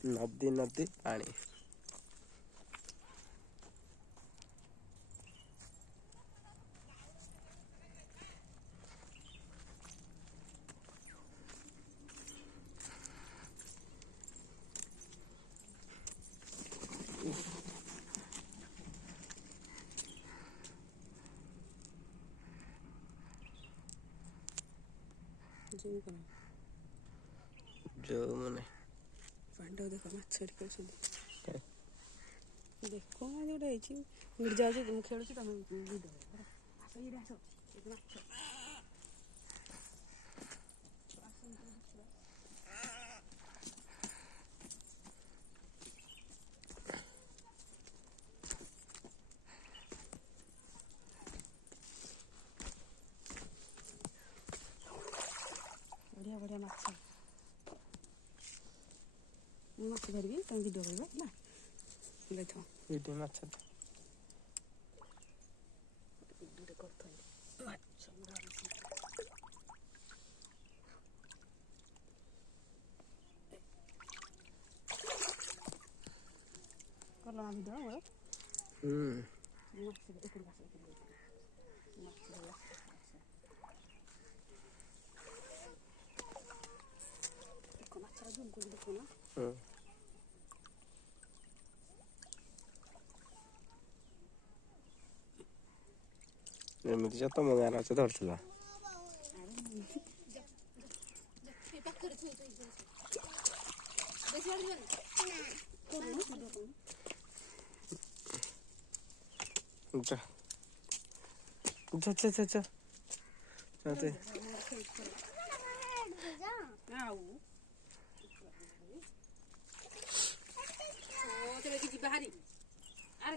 नदी नदी पानी जो मैंने पांडव देखो माछ देखो जोड़े मिट जाऊँ तुम खेल तुम आस ये आस माछ बढ़िया बढ़िया माछ माछ धरबी तुम वीडियो करबो ना देखो वीडियो माछ वीडियो करतो माछ करला वीडियो हो माछ एक माछ जूम कर देखो ना ଏମିତି ଯେ ତମ ଗାଁରେ ଅଛି ଧରିଥିଲା ଯା ଯା ଯା ଯା ଯା ଯାତେ ବାହାରି ଆରେ